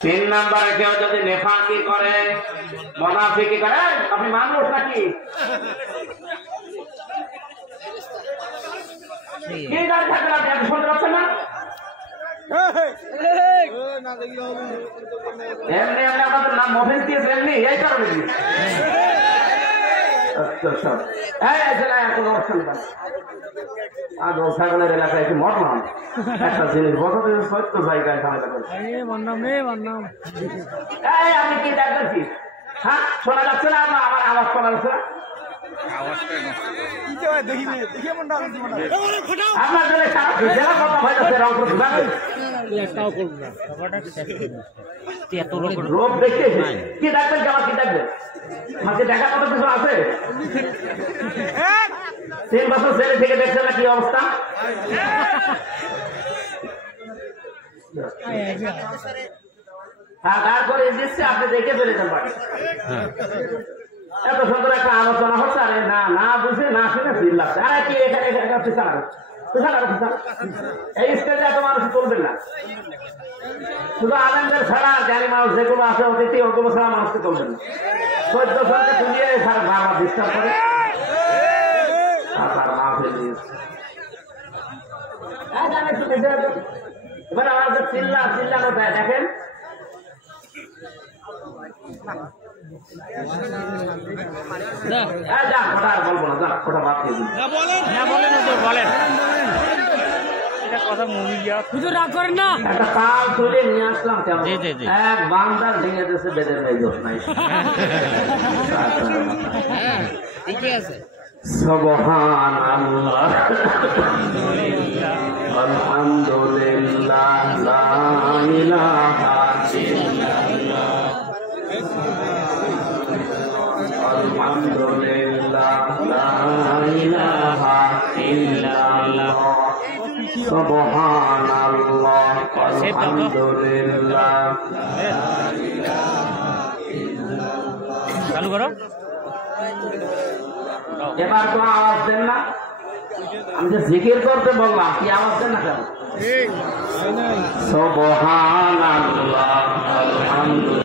তিন নম্বরে কেউ যদি নেফাকি করে, মুনাফিকি করে, আপনি মানুষ নাকি? কি দাঁড়িয়ে থাকবেন আপনি? আপনি শুনতে পাচ্ছেন না? এমনি এমনি আপনাদের নাম মোবাইল দিয়েছে এমনি, এই কারণে ছাগলের এলাকায় একটু মরলাম একটা জিনিস বছর সত্য জায়গায় আপনি কি দেখতেছি? হ্যাঁ, শোনা যাচ্ছে না? আমার আওয়াজ শোনা যাচ্ছে না? আপনার জন্য জেলা কথা হয়ে যাচ্ছে রংপুর রোগ দেখতে কি দেখবেন? আমার কি দেখবেন? মাকে দেখা কত কিছু আছে? 3 বছর ছেলে থেকে দেখছেন না কি অবস্থা? হ্যাঁ, তারপরে দিচ্ছে আপনি দেখে ফেলে দেন বাড়ি। এত সুন্দর একটা আলোচনা হচ্ছে, আরে না না বুঝে না শুনে ভিড় লাগছে। আরে কি এখানে এই স্টেজে এত মানুষ চলবেন না। শুধু আলেমদের ছাড়া জ্ঞানী মানুষ যেগুলো আছে অতিথি ওগুলো ছাড়া মানুষকে চলবেন না। 14 জনকে তুলিয়ে সারা বাবা ডিস্টার্ব করে এবার আমাদের চিল্লানো দেয়। দেখেন বলবো না, যাক কথা বাদ দিয়ে দিন। একটা তাল তুলে নিয়ে আসলাম, এক বান্দার ভেঙে দিয়েছে, বেদের ভাই দোষ নাই। সুবহানাল্লাহ, আলহামদুলিল্লাহ, লা ইলাহা ইল্লাল্লাহ, আলহামদুলিল্লাহ, লা ইলাহা ইল্লাল্লাহ, সুবহানাল্লাহ, আলহামদুলিল্লাহ। চালু করো। এবার তো আওয়াজ দেন না? আমি যে জিকির করতে বললাম, কি আওয়াজ দেন না কেন? সুবহানাল্লাহ, আলহামদুলিল্লাহ।